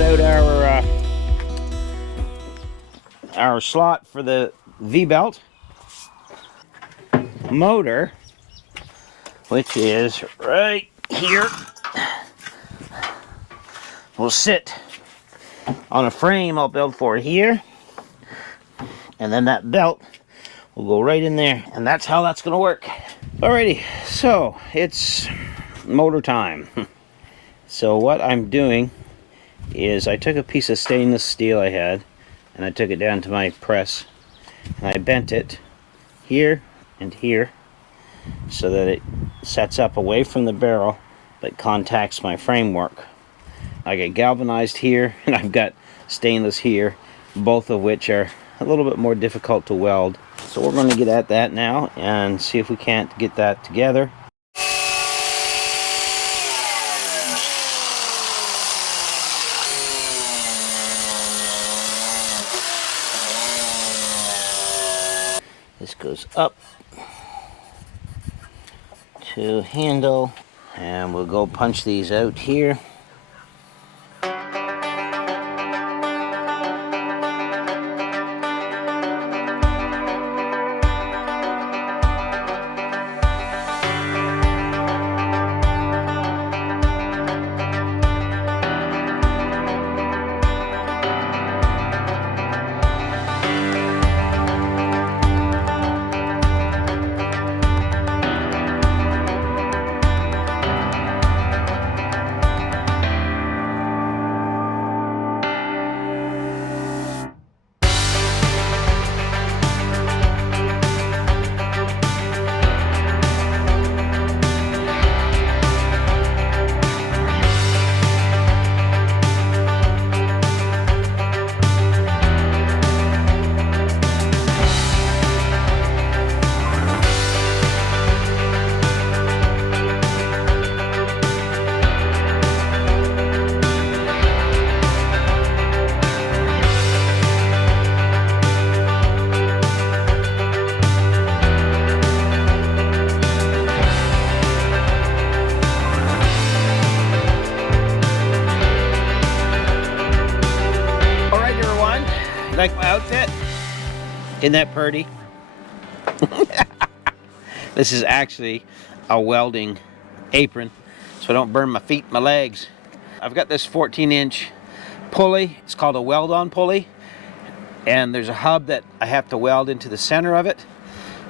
cut out our slot for the V-belt motor, which is right here. Will sit on a frame I'll build for here, and then that belt will go right in there, and that's how that's going to work. Alrighty, so it's motor time. So what I'm doing is I took a piece of stainless steel I had, and I took it down to my press, and I bent it here and here so that it sets up away from the barrel but contacts my framework. I get galvanized here, and I've got stainless here, both of which are a little bit more difficult to weld. So we're going to get at that now and see if we can't get that together. This goes up to handle, and we'll go punch these out here. Like my outfit? Isn't that pretty? This is actually a welding apron, so I don't burn my feet and my legs. I've got this 14-inch pulley. It's called a weld-on pulley, and there's a hub that I have to weld into the center of it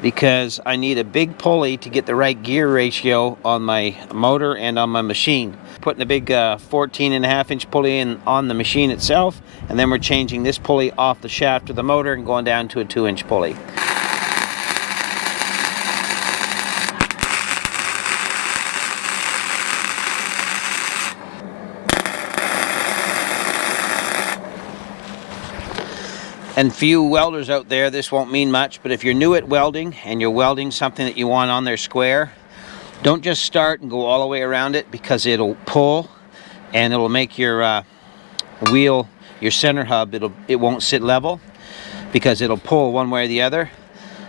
because I need a big pulley to get the right gear ratio on my motor and on my machine. Putting a big 14.5-inch pulley in on the machine itself, and then we're changing this pulley off the shaft of the motor and going down to a 2-inch pulley. And for you welders out there, this won't mean much, but if you're new at welding and you're welding something that you want on there square, don't just start and go all the way around it, because it'll pull and it'll make your wheel, your center hub, it won't sit level because it'll pull one way or the other.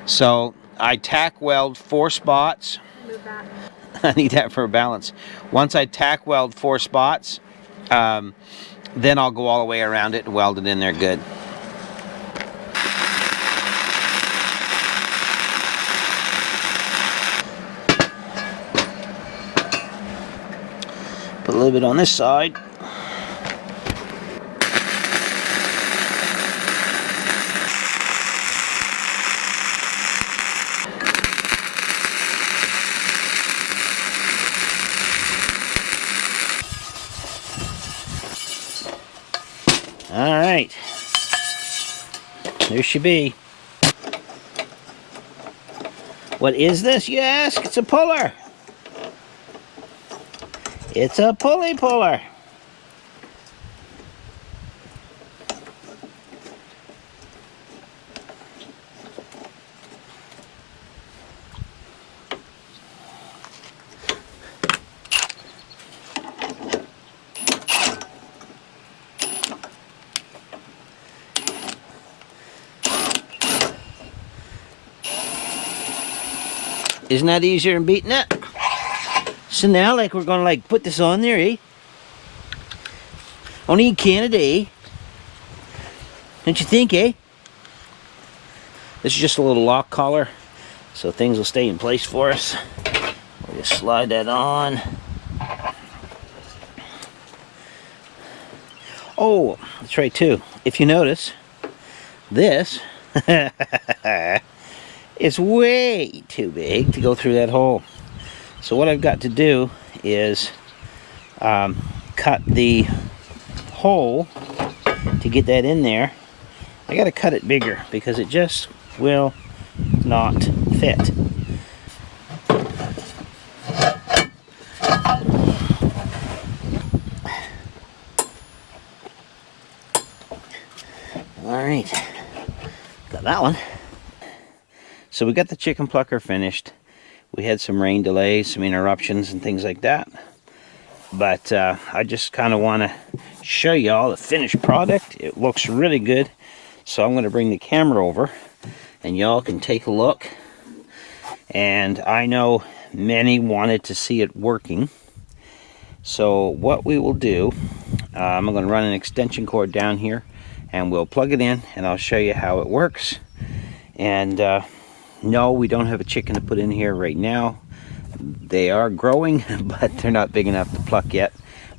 So I tack weld 4 spots. Move that. I need that for balance. Once I tack weld 4 spots, then I'll go all the way around it and weld it in there good. Put a little bit on this side. All right. There she be. What is this, you ask? It's a puller. It's a pulley puller. Isn't that easier than beating it? So now, like, we're gonna like put this on there, eh? Only a can a day. Don't you think, eh? This is just a little lock collar, so things will stay in place for us. We'll just slide that on. Oh, that's right too. If you notice, this is way too big to go through that hole. So what I've got to do is cut the hole to get that in there. I got to cut it bigger because it just will not fit. Alright, got that one. So we got the chicken plucker finished. We had some rain delays, some interruptions and things like that. But I just kind of want to show you all the finished product. It looks really good. So I'm going to bring the camera over and y'all can take a look. And I know many wanted to see it working. So what we will do, I'm going to run an extension cord down here and we'll plug it in and I'll show you how it works. And no, we don't have a chicken to put in here right now. They are growing, but they're not big enough to pluck yet.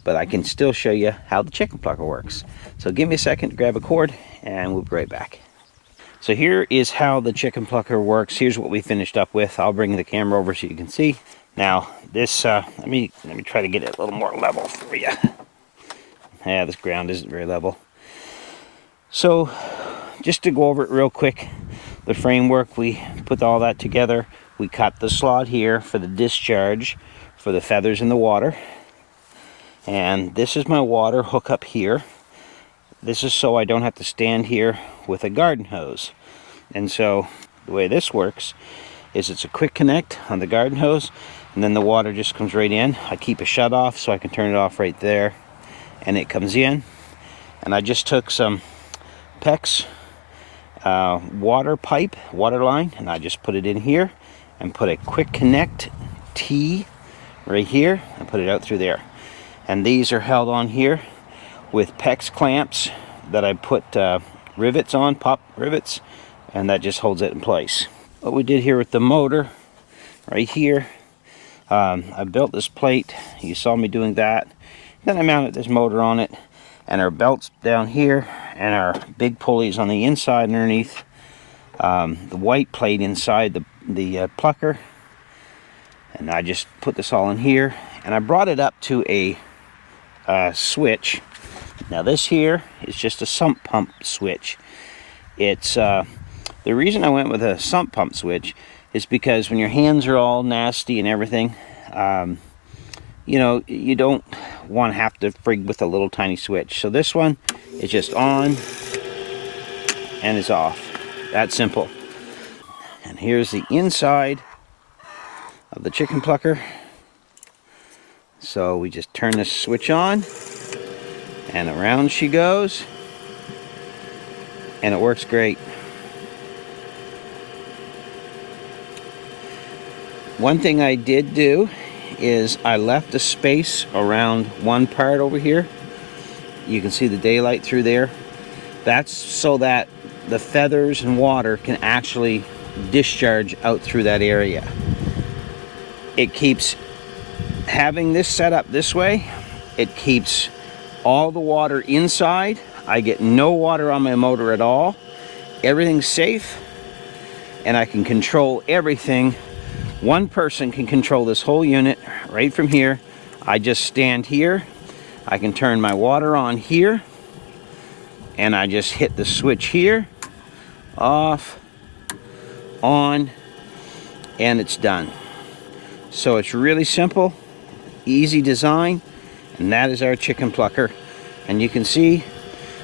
But I can still show you how the chicken plucker works. So give me a second to grab a cord and we'll be right back. So here is how the chicken plucker works. Here's what we finished up with. I'll bring the camera over so you can see. Now this, let me try to get it a little more level for you. Yeah, this ground isn't very level. So just to go over it real quick, the framework, we put all that together. We cut the slot here for the discharge for the feathers in the water. And this is my water hook up here. This is so I don't have to stand here with a garden hose. And so the way this works is it's a quick connect on the garden hose and then the water just comes right in. I keep a shut off so I can turn it off right there and it comes in. And I just took some Pt.2 water line and I just put it in here and put a quick connect T right here and put it out through there. And these are held on here with PEX clamps that I put rivets on, pop rivets, and that just holds it in place. What we did here with the motor right here, I built this plate. You saw me doing that. Then I mounted this motor on it, and our belts down here and our big pulleys on the inside and underneath, the white plate inside the plucker. And I just put this all in here and I brought it up to a switch. Now this here is just a sump pump switch. It's the reason I went with a sump pump switch is because when your hands are all nasty and everything, you know, you don't want to have to frig with a little tiny switch. So this one is just on and it's off. That simple. And here's the inside of the chicken plucker. So we just turn this switch on and around she goes and it works great. One thing I did do is I left a space around one part over here. You can see the daylight through there. That's so that the feathers and water can actually discharge out through that area. It keeps having this set up this way. It keeps all the water inside. I get no water on my motor at all. Everything's safe and I can control everything. One person can control this whole unit right from here. I just stand here. I can turn my water on here and I just hit the switch here, off, on, and it's done. So it's really simple, easy design, and that is our chicken plucker. And you can see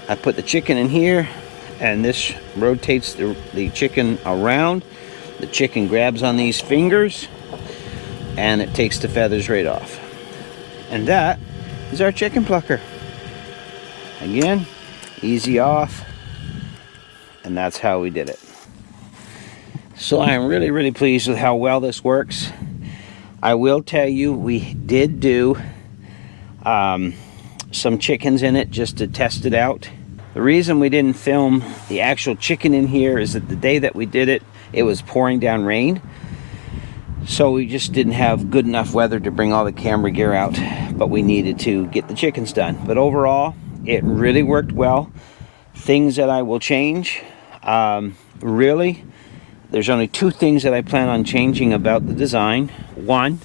I put the chicken in here and this rotates the chicken around. The chicken grabs on these fingers and it takes the feathers right off. And that is our chicken plucker. Again, easy off, and that's how we did it. So I am really, really pleased with how well this works. I will tell you, we did do some chickens in it just to test it out. The reason we didn't film the actual chicken in here is that the day that we did it, it was pouring down rain. So we just didn't have good enough weather to bring all the camera gear out, but we needed to get the chickens done. But overall, it really worked well. Things that I will change, really, there's only 2 things that I plan on changing about the design. One,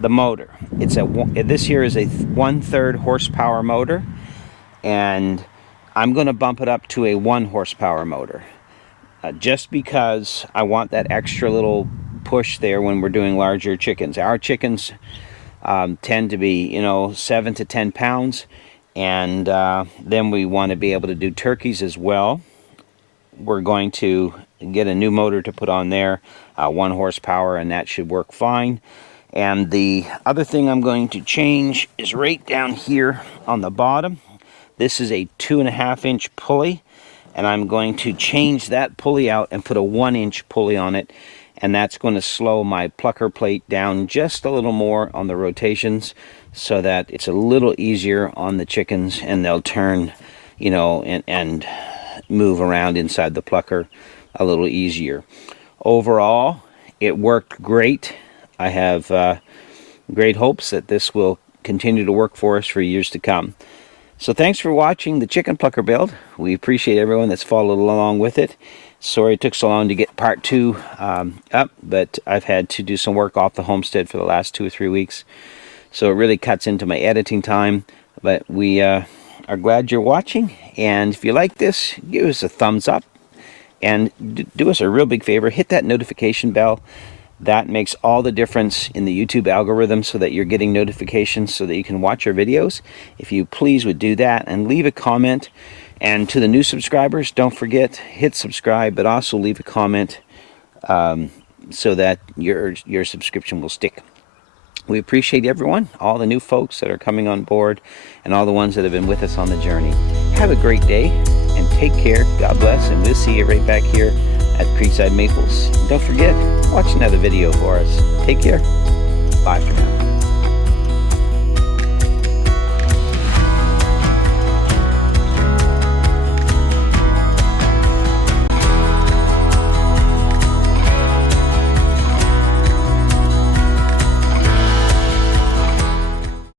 the motor. This here is a 1/3 horsepower motor, and I'm going to bump it up to a 1 horsepower motor, just because I want that extra little push there when we're doing larger chickens. Our chickens tend to be, 7 to 10 pounds, and then we want to be able to do turkeys as well. We're going to get a new motor to put on there, 1 horsepower, and that should work fine. And the other thing I'm going to change is right down here on the bottom. This is a 2.5-inch pulley, and I'm going to change that pulley out and put a 1-inch pulley on it, and that's going to slow my plucker plate down just a little more on the rotations so that it's a little easier on the chickens, and they'll turn, and move around inside the plucker a little easier. Overall, it worked great. I have great hopes that this will continue to work for us for years to come. So thanks for watching the chicken plucker build. We appreciate everyone that's followed along with it. Sorry it took so long to get part 2 up, but I've had to do some work off the homestead for the last 2 or 3 weeks. So it really cuts into my editing time, but we are glad you're watching. And if you like this, give us a thumbs up, and do us a real big favor, hit that notification bell. That makes all the difference in the YouTube algorithm so that you're getting notifications so that you can watch our videos. If you please would do that, and leave a comment. And to the new subscribers, don't forget, hit subscribe, but also leave a comment so that your subscription will stick. We appreciate everyone, all the new folks that are coming on board, and all the ones that have been with us on the journey. Have a great day, and take care. God bless, and we'll see you right back here at Creekside Maples. Don't forget, watch another video for us. Take care. Bye for now.